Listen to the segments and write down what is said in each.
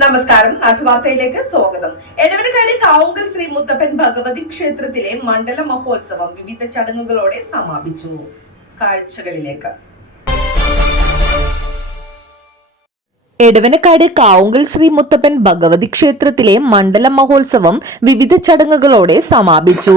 നമസ്കാരം. നാട്ടുവാർത്തയിലേക്ക് സ്വാഗതം. എടവനക്കാട് കാവുങ്കൽ ശ്രീ മുത്തപ്പൻ ഭഗവതി ക്ഷേത്രത്തിലെ മണ്ഡല മഹോത്സവം വിവിധ ചടങ്ങുകളോടെ സമാപിച്ചു. കാഴ്ചകളിലേക്ക്. എടവനക്കാട് കാവുങ്കൽ ശ്രീ മുത്തപ്പൻ ഭഗവതി ക്ഷേത്രത്തിലെ മണ്ഡല മഹോത്സവം വിവിധ ചടങ്ങുകളോടെ സമാപിച്ചു.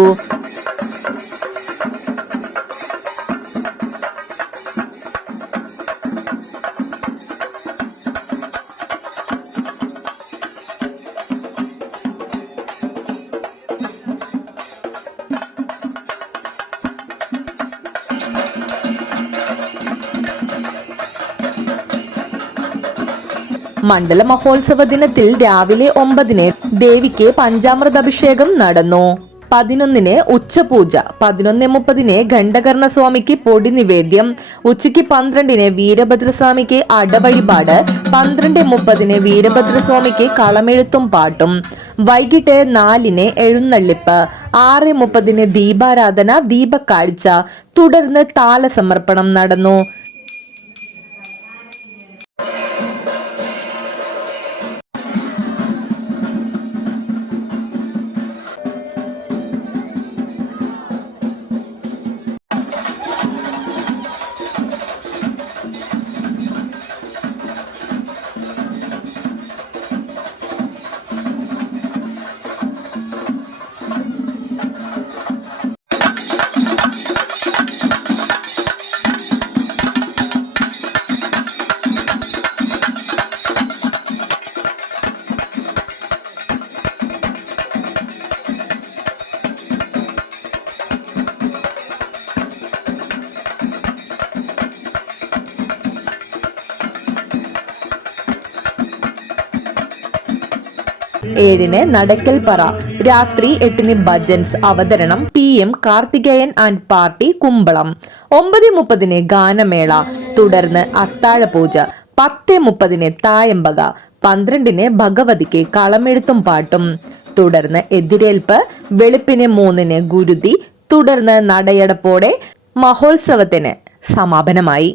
മണ്ഡല മഹോത്സവ ദിനത്തിൽ രാവിലെ ഒമ്പതിന് ദേവിക്ക് പഞ്ചാമൃതഭിഷേകം നടന്നു. പതിനൊന്നിന് ഉച്ചപൂജ പതിനൊന്ന് മുപ്പതിന് ഘണ്ഠകർണ സ്വാമിക്ക് പൊടി നിവേദ്യം ഉച്ചയ്ക്ക് പന്ത്രണ്ടിന് വീരഭദ്രസ്വാമിക്ക് അടവഴിപാട് പന്ത്രണ്ട് മുപ്പതിന് വീരഭദ്രസ്വാമിക്ക് കളമെഴുത്തും പാട്ടും വൈകിട്ട് നാലിന് എഴുന്നള്ളിപ്പ് ആറ് മുപ്പതിന് ദീപാരാധന ദീപക്കാഴ്ച തുടർന്ന് താലസമർപ്പണം നടന്നു. ഏഴിന് നടക്കൽ പറ. രാത്രി എട്ടിന് ഭജൻസ് അവതരണം. P M Karthikeyan and party Kumbalam. ഒമ്പത് മുപ്പതിന് ഗാനമേള. തുടർന്ന് അത്താഴപൂജ. പത്ത് മുപ്പതിന് തായമ്പക. പന്ത്രണ്ടിന് ഭഗവതിക്ക് കളമെഴുത്തും പാട്ടും. തുടർന്ന് എതിരേൽപ്പ്. വെളുപ്പിന് മൂന്നിന് ഗുരുതി. തുടർന്ന് നടയടപ്പോടെ മഹോത്സവത്തിന് സമാപനമായി.